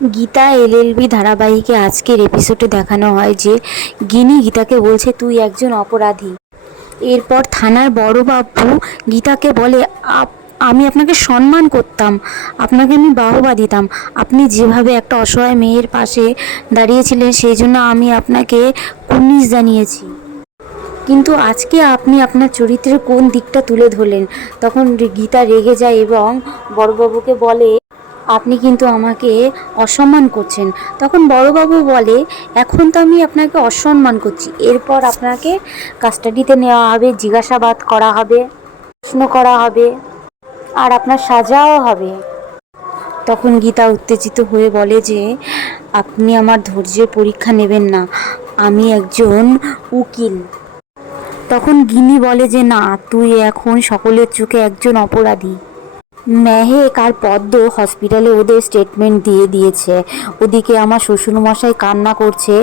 Gita LLB ধারাবাহিকে আজকের এপিসোডে দেখানো হয় যে গিনি গীতাকে বলছে তুই একজন অপরাধী। এরপর থানার বড়বাবু গীতাকে বলে আমি আপনাকে সম্মান করতাম, আপনাকে আমি বাহবা দিতাম, আপনি যেভাবে একটা অসহায় মেয়ের পাশে দাঁড়িয়েছিলেন সেই জন্য আমি আপনাকে কুর্নিশ জানিয়েছি, কিন্তু আজকে আপনি আপনার চরিত্রের কোন দিকটা তুলে ধরলেন। তখন গীতা রেগে যায় এবং বড়বাবুকে বলে আপনি কিন্তু আমাকে অসম্মান করছেন। তখন বড়বাবু বলে এখন তো আমি আপনাকে অসম্মান করছি, এরপর আপনাকে কাস্টাডিতে নেওয়া হবে, জিজ্ঞাসাবাদ করা হবে, প্রশ্ন করা হবে, আর আপনার সাজাও হবে। তখন গীতা উত্তেজিত হয়ে বলে যে আপনি আমার ধৈর্যের পরীক্ষা নেবেন না, আমি একজন উকিল। তখন গিনি বলে যে না, তুই এখন সকলের চোখে একজন অপরাধী। মেহেক আর পদ্ম হসপিটালে ওদের স্টেটমেন্ট দিয়ে দিয়েছে। ওদিকে আমার শ্বশুরমশাই কান্না করছে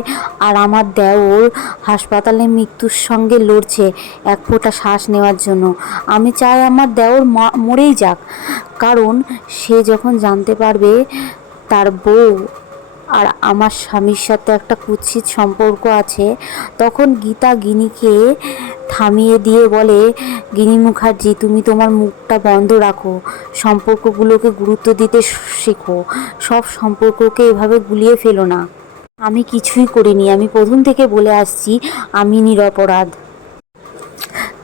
আর আমার দেওর হাসপাতালে মৃত্যুর সঙ্গে লড়ছে এক ফোঁটা শ্বাস নেওয়ার জন্য। আমি চাই আমার দেওর মরেই যাক, কারণ সে যখন জানতে পারবে তার বউ আর আমার স্বামীর সাথে একটা কুৎসিত সম্পর্ক আছে, তখন গীতা গিনিকে থামিয়ে দিয়ে বলে গিনি মুখার্জি, তুমি তোমার মুখটা বন্ধ রাখো, সম্পর্কগুলোকে গুরুত্ব দিতে শেখো, সব সম্পর্ককে এভাবে গুলিয়ে ফেলো না। আমি কিছুই করিনি, আমি প্রথম থেকে বলে আসছি আমি নিরপরাধ।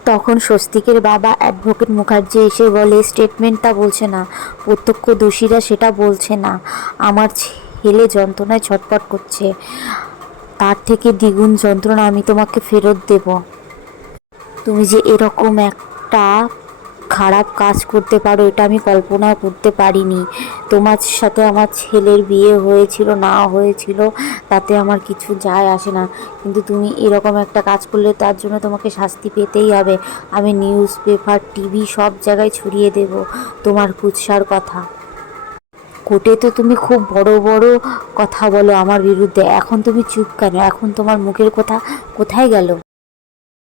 তখন স্বস্তিকের বাবা অ্যাডভোকেট মুখার্জি এসে বলে স্টেটমেন্টটা বলছে না, প্রত্যক্ষদর্শীরা সেটা বলছে না, আমার ছেলে যন্ত্রণায় ছটফট করছে, তার থেকে দ্বিগুণ যন্ত্রণা আমি তোমাকে ফেরত দেব। তুমি যে এরকম একটা খারাপ কাজ করতে পারো এটা আমি কল্পনা করতে পারিনি। তোমার সাথে আমার ছেলের বিয়ে হয়েছিল না হয়েছিল তাতে আমার কিছু যায় আসে না, কিন্তু তুমি এরকম একটা কাজ করলে তার জন্য তোমাকে শাস্তি পেতেই হবে। আমি নিউজ পেপার টিভি সব জায়গায় ছড়িয়ে দেব তোমার কুৎসার কথা। কোর্টে তো তুমি খুব বড় বড় কথা বলো আমার বিরুদ্ধে, এখন তুমি চুপ কেন? এখন তোমার মুখের কথা কোথায় গেল?